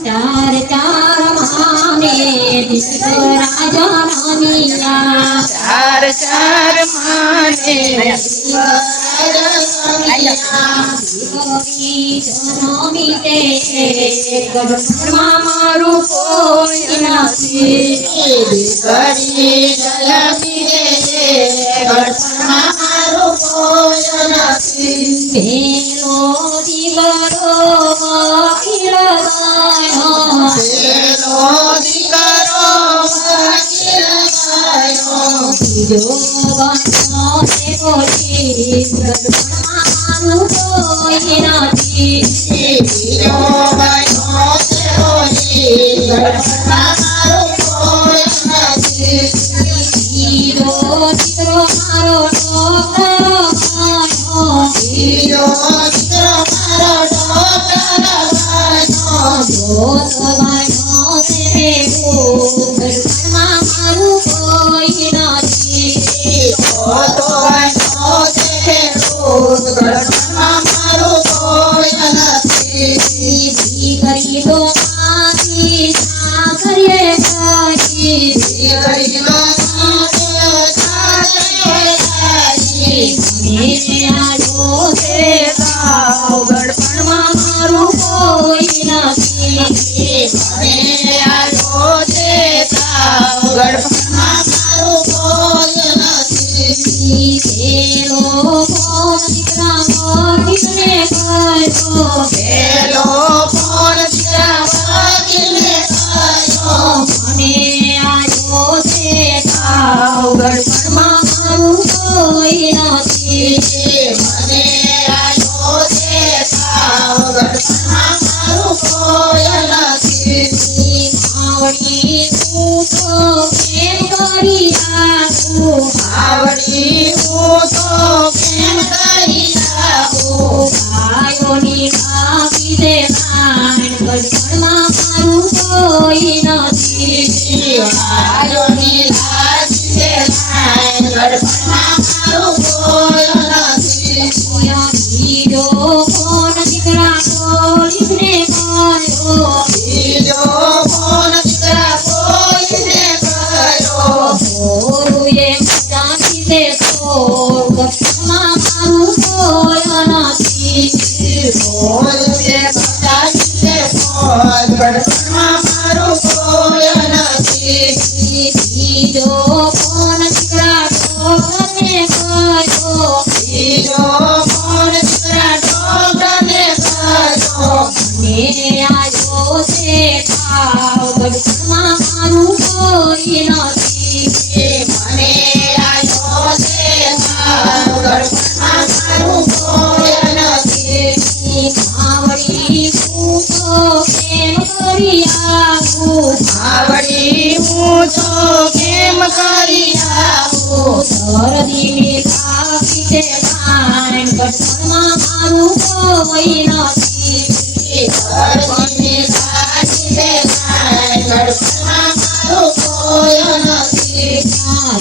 चार चार माने दीकरा जनमिया चार चार माने जनमी ते गढ़पुरमा मारू कोई નથી દીકરી જન્મી દે ગઢમાં મારું કોઈ નથી પેલો દીકરો વકીલ બન્યો પેલો દીકરો વકીલ બન્યો બીજો બન્યો તે કોઈ ગઢમાં મારું કોઈ નથી બીજો બન્યો તે કોઈ ગઢમાં મારું કોઈ નથી બીજો દીકરો મારો ડોકરો બન્યો બીજો દીકરો મારો ડોકરો બન્યો જોત બન્યો તે ભેગો ગઢમાં મારું કોઈ નથી તો બન્યો તે ભેગો ગઢમાં મારું કોઈ નથી દીકરી તો મારી સાસરે ગઈ દીકરીનો મને આજો તે ગાવ ગઢપણમાં મારું કોઈ નથી મને આયો તે તાવ ગઢમાં મારું કોઈ નથી પેલો ફોન દીકરા વકીલને કર્યો પેલો ફોન દીકરા વકીલને કર્યો મને આજો તે ગાવ ગઢપણમાં મારું કોઈ નથી મને આયો તે તાવ ગઢમાં મારું કોઈ નથી આવડી હું તો કેમ કરી રાખું આવડી હું તો કેમ કરી રાખું ભાઈઓની કાપી દે માણ ગઢપણમાં મારું કોઈ નથી આયોની લાજ છે ગઢમાં મારું કોઈ નથી બીજો ફોન દીકરા પોલીસને કર્યો બીજો ફોન દીકરા કોઈને કર્યો ભોરુએ ચાંદી દે તો ગઢપણમાં મારું કોઈ નથી બોલજે બતાવીને ફોન ગઢમાં મારું કોઈ નથી બીજો ફોન દીકરા ડોકરને કર્યો બીજો ફોન દીકરા ડોક્ટરને કર્યો મને આયો તે ઠાવ ગઢપણમાં મારું કોઈ નથી મને આયો તે તાવ ગઢમાં મારું કોઈ નથી આવડી હું તો કેમ કરી આવું આવડી હું તો કેમ કરી આવું શરદીને કાપી દે માણ ગઢપણમાં મારું કોઈ નથી ગઢને કાઢી દે ગઢમાં મારું કોઈ નથી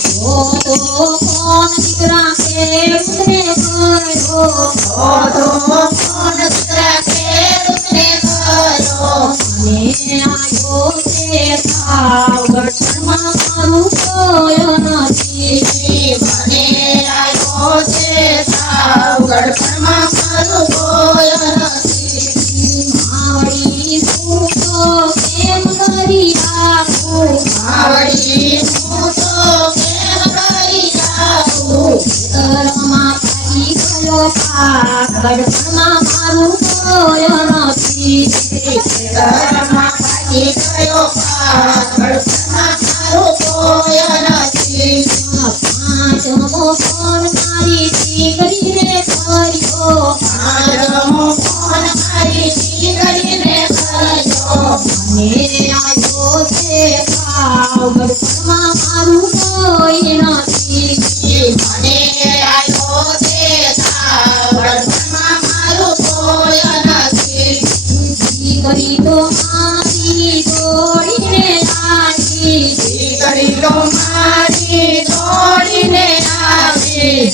જો તો ફોન દીકરા ખેડૂતને કર્યો ઓધો ફોન દીકરા ખેડૂતને કર્યો મને આયો તે ઠાવ ગઢપણમાં મારું કોઈ નથી મને આયો તે તાવ ગઢમાં મારું કોઈ નથી આવડી હું તો કેમ કરી રાખું આવડી હું તો કેમ કરી આવું ઘરમાં પાડી ગયો પાક ગઢપણમાં મારું કોઈ નથી ઘરમાં પાકી ગયો પાક ગઢમાં મારું કોઈ નથી પાંચમો ફોન મારી દીકરીને કર્યો આજનો ફોન મારી દીકરીને કર્યો મને આયો તે ભાવ ગઢપણમાં મારું કોઈ નથી મને આયો તે તાવ ગઢમાં મારું કોઈ નથી દીકરી તો મારી દોડીને આવી દીકરી તો મારી દોડીને આવી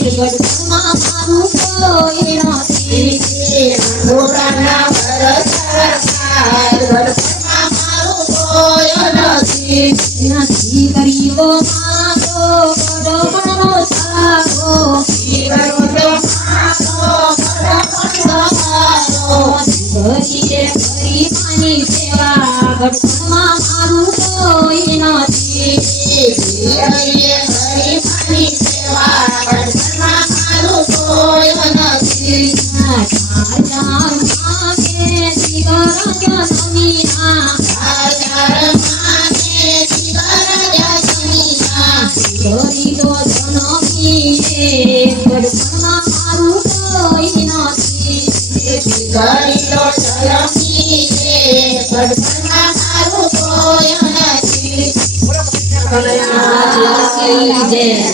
ગઢપણમાં મારું કોઈ નથી પોતાના વરસાદ ગળપણમાં મારું કોઈ નથી. નથી કર્યો મારો ગડપણનો સારો. જીવનો તો મારો ગળપણનો સારો. કરીએ ગરીબાની સેવા ગડપણમાં મારું કોઈ નથી. કરીએ ગરીબાની સેવા ગળપણમાં મારું કોઈ નથી. ચાર ચાર માગે જીવર જનમીના. ચાર માને જીવન જનમીના. ગરીબો જનમીએ ગડપણમાં મારું કોઈ નથી. ગરીલો જલમી છે ગળપણમાં મારું કોઈ નથી. જય